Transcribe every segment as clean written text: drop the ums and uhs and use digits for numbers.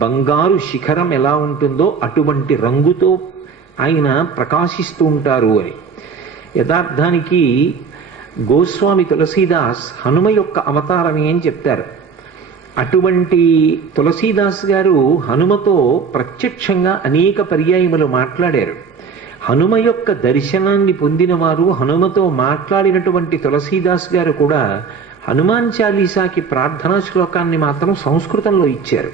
బంగారు శిఖరం ఎలా ఉంటుందో అటువంటి రంగుతో ఆయన ప్రకాశిస్తూ ఉంటారు అని. యథార్థానికి గోస్వామి తులసీదాస్ హనుమ యొక్క అవతారమే అని చెప్తారు. అటువంటి తులసీదాస్ గారు హనుమతో ప్రత్యక్షంగా అనేక పర్యాయములు మాట్లాడారు. హనుమ యొక్క దర్శనాన్ని పొందినవారు, హనుమతో మాట్లాడినటువంటి తులసీదాస్ గారు కూడా హనుమాన్ చాలీసాకి ప్రార్థనా శ్లోకాన్ని మాత్రం సంస్కృతంలో ఇచ్చారు.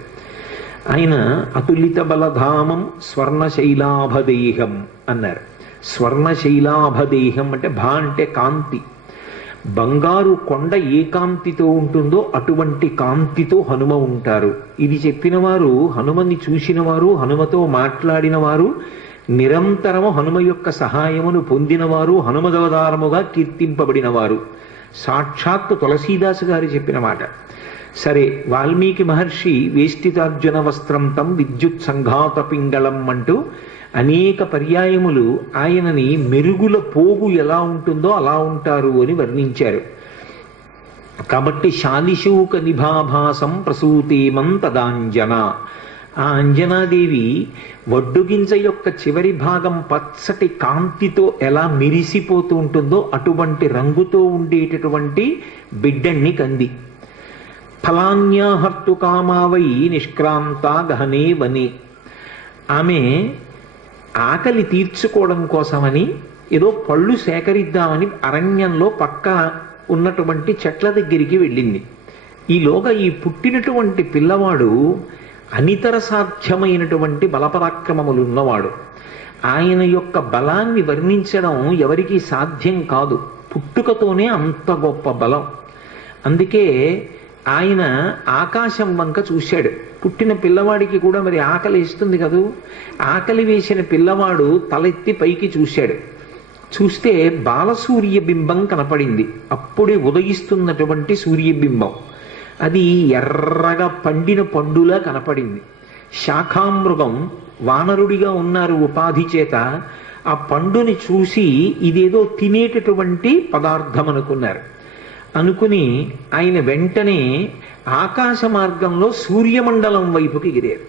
ఆయన అతులిత బలధామం స్వర్ణశైలాభదేహం అన్నారు. స్వర్ణశైలాభదేహం అంటే భా అంటే కాంతి. బంగారు కొండ ఏ కాంతితో ఉంటుందో అటువంటి కాంతితో హనుమ ఉంటారు. ఇది చెప్పిన వారు, హనుమని చూసిన వారు, హనుమతో మాట్లాడిన వారు, నిరంతరము హనుమ యొక్క సహాయమును పొందినవారు, హనుమదవతారముగా కీర్తింపబడిన వారు. సాక్షాత్తు తులసీదాసు గారు చెప్పిన మాట. సరే, వాల్మీకి మహర్షి వేష్టితార్జున వస్త్రం తం విద్యుత్ సంఘాత పింగళం అంటూ అనేక పర్యాయములు ఆయనని మెరుగుల పోగు ఎలా ఉంటుందో అలా ఉంటారు అని వర్ణించారు. కాబట్టి శాలిశూక నిభాభాసం ప్రసూతేమం తదాంజన. ఆ అంజనాదేవి వడ్డుగింజ యొక్క చివరి భాగం పచ్చటి కాంతితో ఎలా మిరిసిపోతూ ఉంటుందో అటువంటి రంగుతో ఉండేటటువంటి బిడ్డణ్ణి కంది. ఫలాన్యాహర్తు కామావై నిష్క్రాంత గహనే వనే. ఆమె ఆకలి తీర్చుకోవడం కోసమని ఏదో పళ్ళు సేకరిద్దామని అరణ్యంలో పక్క ఉన్నటువంటి చెట్ల దగ్గరికి వెళ్ళింది. ఈలోగా ఈ పుట్టినటువంటి పిల్లవాడు అనితర సాధ్యమైనటువంటి బలపరాక్రమములు ఉన్నవాడు. ఆయన యొక్క బలాన్ని వర్ణించడం ఎవరికీ సాధ్యం కాదు. పుట్టుకతోనే అంత గొప్ప బలం. అందుకే ఆయన ఆకాశం వంక చూశాడు. పుట్టిన పిల్లవాడికి కూడా మరి ఆకలి వేస్తుంది కదూ. ఆకలి వేసిన పిల్లవాడు తలెత్తి పైకి చూశాడు. చూస్తే బాలసూర్యబింబం కనపడింది. అప్పుడే ఉదయిస్తున్నటువంటి సూర్యబింబం. అది ఎర్రగా పండిన పండులా కనపడింది. శాఖామృగం వానరుడిగా ఉన్నారు ఉపాధి చేత. ఆ పండుని చూసి ఇదేదో తినేటటువంటి పదార్థం అనుకున్నారు. అనుకుని ఆయన వెంటనే ఆకాశ మార్గంలో సూర్యమండలం వైపుకి ఎగిరారు.